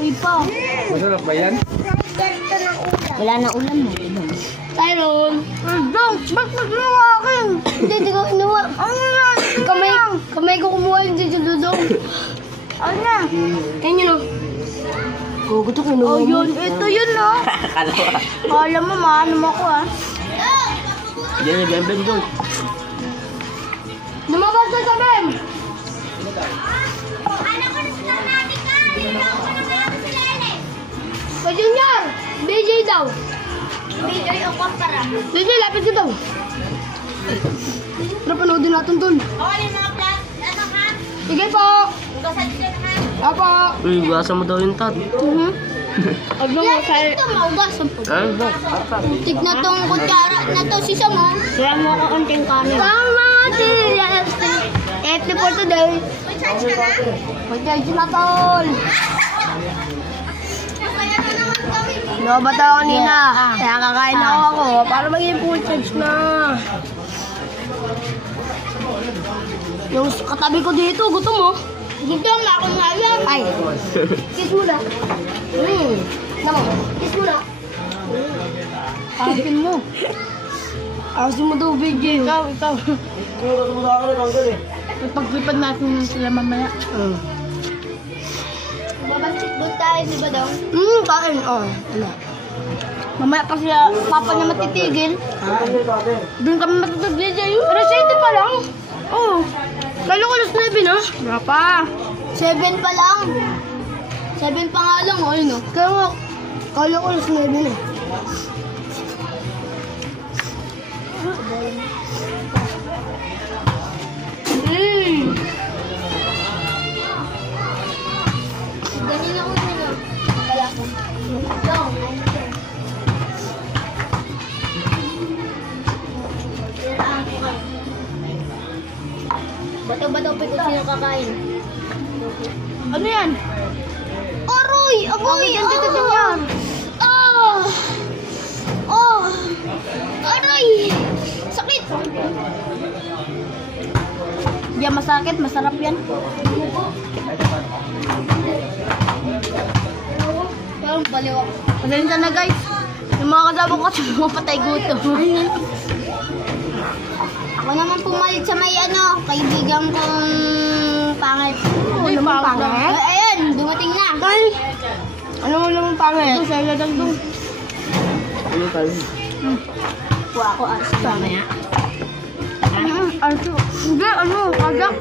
Uy pa. Masarap ba yan? Wala na ulam mo. Tyron. Dong, ba't nagluwa akin? Hindi ko kinuha. Ano na? Kamay ko kumuha yung dudong. Ano na? Kanya no? Gusto ko kinuha mo. Oh, yun. Ito yun no. Kala mo, maano mo ako ah. Yan yung bem doon. Lumabas na sa bem! Kay Junior! BJ daw! BJ o Pampara? BJ, lapit ka daw! Pero panoodin natin dun. yung mga plat, ano ha? Sige po! Ugasan dyan ha? Apo! Uy, gasa mo daw yung tat. Huwag mo masaya. Ito, maugasan po. Tig na tong kutsara na to, sisa mo. Kaya mo ako konting kanin. Tama, tilas. Ito for today. May charge ka na? Mag-charge na tol. Kaya na naman kami. Nabat ako kanina. Kaya kakain ako. Para maging full charge na. Yung katabi ko dito, gusto mo? Gusto na ako ngayon. Ay. Kiss mo na. Naman, kiss mo na. Asin mo. Asin mo daw, BJ. Ikaw. Paglipad natin sila mamaya. Babasketball tayo, di ba daw? Kain. Ano? Mamaya pa sila, papa niya matitigil. Doon kami matutug, BJ. Pero 7 pa lang. Oo. Kala ko alas 9 na. Wala pa. 7 pa lang. 7 pa nga lang, yun o. Kaya nga, kala ko alas 9 na. Ganyan ako nyo. Wala ko. Dong, ano to? Bato-bato pa kung sino kakain. Ano yan? Aroy! Agoy! Ang ganda yan. Aroy! Sakit! Di yan masakit, masarap yan. Parang baliw ako. Pasensya na guys. Yung mga kasama ko kasi mga patay gutom. Ako naman pumalit sa may kaibigan kong pangit. Uy, pangit? Ayan, dumating na. Ay! Ano mo naman pangit? Ito, sa iladang doon. Ano tayo? Kuha ako arso. Mamaya. Arso. Hindi, kagak.